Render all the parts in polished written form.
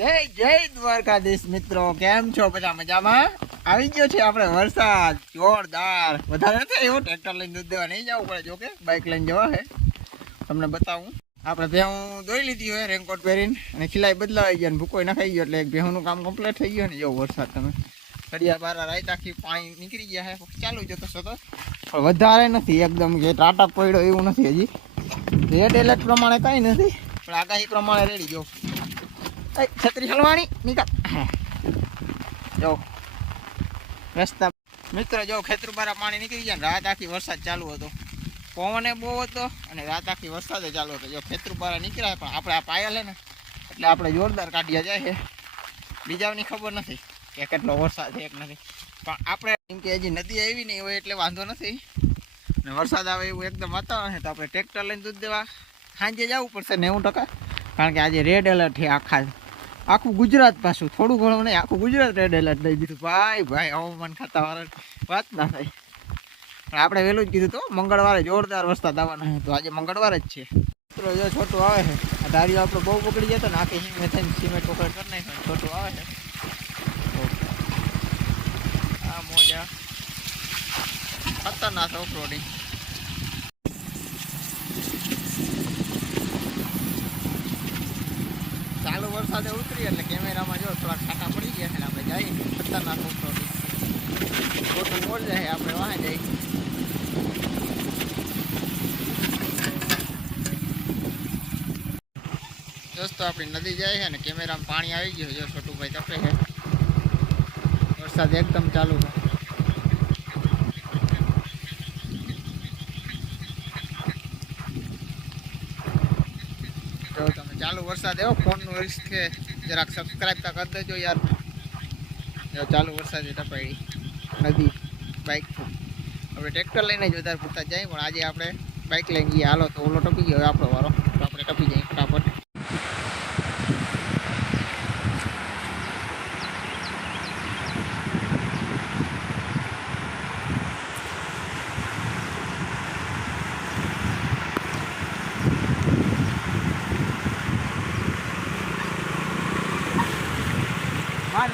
જય જય દ્વારકાધીશ મિત્રો, કેમ છો? બધા મજામાં? આવી ગયો છે આપણે વરસાદ જોરદાર. વધારે નથી આવ્યો, ટ્રેક્ટર લઈને દૂધ દેવા નહીં જવું પડે, જોકે બાઇક લઈને જવા છે. તમને બતાવું, આપણે ભેહું દોઈ લીધી હોય રેનકોટ પહેરીને, અને ખીલાઈ બદલાઈ ગયા ને ભૂકો નાખાઈ ગયો, એટલે એક ભેહુંનું કામ કમ્પ્લીટ થઈ ગયું ને. જો વરસાદ તમે ઘડિયા બાર રાત આખી પાણી નીકળી ગયા છે, ચાલુ જતો સતત, પણ વધારે નથી. એકદમ કે ટાટા પડ્યો એવું નથી. હજી રેડ એલર્ટ પ્રમાણે કાંઈ નથી, પણ આગાહી પ્રમાણે રેડી. જો છત્રી હલવાણી નીકળ જો રસ્તા મિત્રો. જો ખેતરબારા પાણી નીકળી ગયા ને. રાત આખી વરસાદ ચાલુ હતો, પવને બહુ હતો અને રાત આખી વરસાદ ચાલુ હતો. જો ખેતરબારા નીકળ્યા, પણ આપણે આ પાયા લે ને એટલે આપણે જોરદાર કાઢ્યા જાય છે. બીજાની ખબર નથી કે કેટલો વરસાદ છે એક નથી, પણ આપણે એમ કે હજી નદી આવી નહીં હોય એટલે વાંધો નથી. અને વરસાદ આવે એવું એકદમ વાતાવરણ છે, તો આપણે ટ્રેક્ટર લઈને દૂધ દેવા સાંજે જવું પડશે 90%, કારણ કે આજે રેડ એલર્ટ છે. આખું ગુજરાત પાછું, થોડું ઘણું નહીં, આખું ગુજરાત રેડ એલર્ટ દઈ દીધું. ભાઈ હવામાન ખાતા વાળા વાત ના થાય. પણ આપણે વહેલું જ કીધું તો મંગળવારે જોરદાર વરસાદ આવવાના છે, તો આજે મંગળવાર જ છે. મિત્રો જો છોટું આવે છે, આ ધારીઓ આપણે બહુ પકડી જતો ને, આખી હિંગ થઈને સિમેન્ટ પકડ કરી નાખ્યો. છોટું આવે છે, આ મોજા ખતરનાક ઓફરોડિંગ. ચાલુ વરસાદે ઉતરી એટલે કેમેરામાં જો થોડા ખાટા પડી ગયા છે. આપણે જઈએ ખતરનાક ઓફરોડિંગ, ખોટું મોડ જાય, આપણે વાહ જઈએ. દોસ્તો આપણી નદી જાય છે ને કેમેરામાં પાણી આવી ગયું. જો છોટુભાઈ તપે છે, વરસાદ એકદમ ચાલુ છે. જો તમે ચાલુ વરસાદ એવો ફોનનું રિસ્ક છે, જરાક સબસ્ક્રાઈબ તો કરી દેજો યાર. જો ચાલુ વરસાદે ટપાઈ નદી બાઇક. આપણે ટ્રેક્ટર લઈને જ વધારે પૂરતા જાય, પણ આજે આપણે બાઇક લઈને જઈએ. હાલો તો ઓલો ટપી ગયો આપણો વારો, તો આપણે ટપી જઈએ ફટાફટ.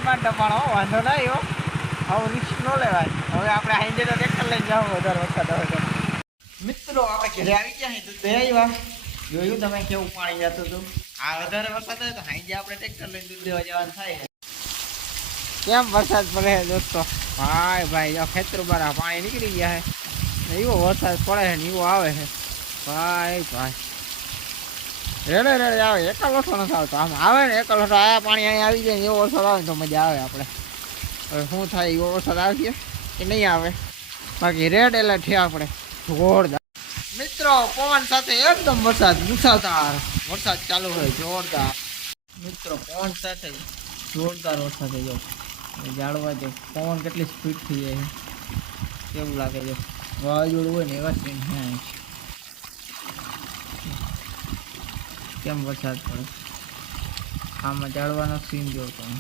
માંડ ટપાણો વાંધો ના આવ્યો, આવું રિસ્ક ન લેવાય. હવે આપણે હાઈજે તો ટ્રેક્ટર લઈને જાવ વધારે વરસાદ આવે તો. મિત્રો આપણે ઘરે આવી ગયા તો બે આવ્યા, જોયું તમે કેવું પાણી જતું હતું. આ વધારે વરસાદ આવે તો હાઈજે આપણે ટ્રેક્ટર લઈને દૂધ દેવા જવાનું થાય. કેમ વરસાદ પડે છે દોસ્તો? ભાઈ જો ખેતર બારા પાણી નીકળી ગયા છે, એવો વરસાદ પડે છે ને એવો આવે છે. ભાઈ રેડે રેડે આવે, એકલ લોઠો નથી આવતો. આમ આવે ને એકલ લોઠો આયા પાણી અહીંયા આવી જાય ને એવો વરસાદ આવે ને તો મજા આવે. આપણે હવે શું થાય, એવો વરસાદ આવશે કે નહીં આવે. બાકી રેડ એલર્ટ છે આપણે જોરદાર. મિત્રો પવન સાથે એકદમ વરસાદ મુસાતાર વરસાદ ચાલુ હોય જોરદાર. મિત્રો પવન સાથે જોરદાર વરસાદ જો જાળવા છે. પવન કેટલી સ્પીડ થઈ જાય છે, કેવું લાગે છે. વાવાઝોડું હોય ને એવા સીન છે. કેમ વરસાદ પડે, આમાં જાળવાનો સીન જો તમે,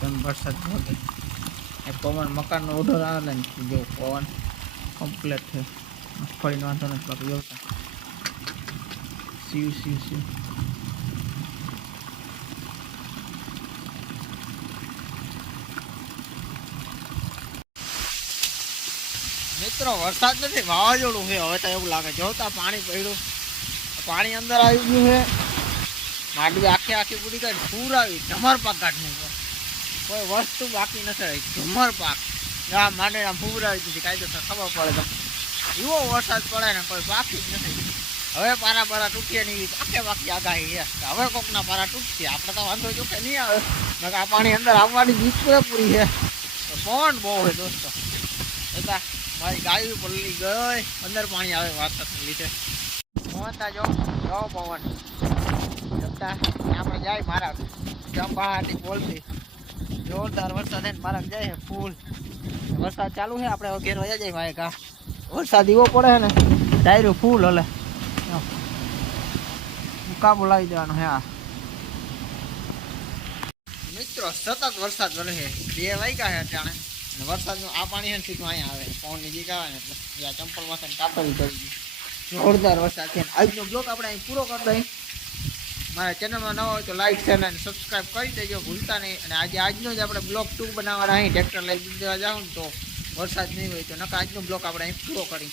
કેમ વરસાદ પડે. એ પવન મકાનનો ઓર્ડર આવે ને, જો પવન કમ્પ્લેટ છે. મગફળીનો વાંધો નથી, બાકી જોતા શિવ શિવ શિવ. મિત્રો વરસાદ નથી, વાવાઝોડું છે. હવે તો એવું લાગે, જોતા પાણી પડ્યું, પાણી અંદર આવી ગયું છે. માંડવી આખી પૂરી કાઢી પૂર આવી, ઢમર પાક કાઢી નાખ્યો. કોઈ વસ્તુ બાકી નથી રહી, ઢમર પાક. આ માંડવી પૂર આવી દીધી, કાયદેસર ખબર પડે તો. એવો વરસાદ પડે ને કોઈ બાકી જ નથી. હવે પારા તૂટીએ નહીં, બાકી આગાહી છે. હવે કોકના પારા તૂટશે, આપણે તો વાંધો જો કે નહીં આવે. આ પાણી અંદર આવવાની બીક પૂરી છે. પવન બહુ છે દોસ્તો. હતા મારી ગાડી પલળી ગઈ, અંદર પાણી આવે વરસાદને લીધે. પવનતા જો પવન જમતા આપણે જાય મારા ચંપાટી બોલતી જોરદાર વરસાદ છે ને. મારા જાય ફૂલ વરસાદ ચાલુ છે. આપણે ઘેર વયા જાય ભાઈ. કા વરસાદ એવો પડે ને, ડાયરું ફૂલ હલે, મુકાબો લાવી દેવાનો હે. આ મિત્રો સતત વરસાદ વરે છે, 2 વાગ્યા છે અટાણે. વરસાદનું આ પાણી છે ને સીધું અહીંયા આવે, પવનની જીક આવે ને એટલે ત્યાં ચંપલમાં કાપડી પડી ગઈ. જોરદાર વરસાદ છે. આજનો બ્લોગ આપણે અહીં પૂરો કરી દઈએ. મારા ચેનલમાં નવા હોય તો લાઈક શેર અને સબસ્ક્રાઈબ કરી દેજો ભૂલતા નહીં. અને આજનો જ આપણે બ્લોગ 2 બનાવવાના અહીં ટ્રેક્ટર લઈ દેવા જાઉં ને તો વરસાદ નહીં હોય તો નકા આજનો બ્લોગ આપણે અહીં પૂરો કરી.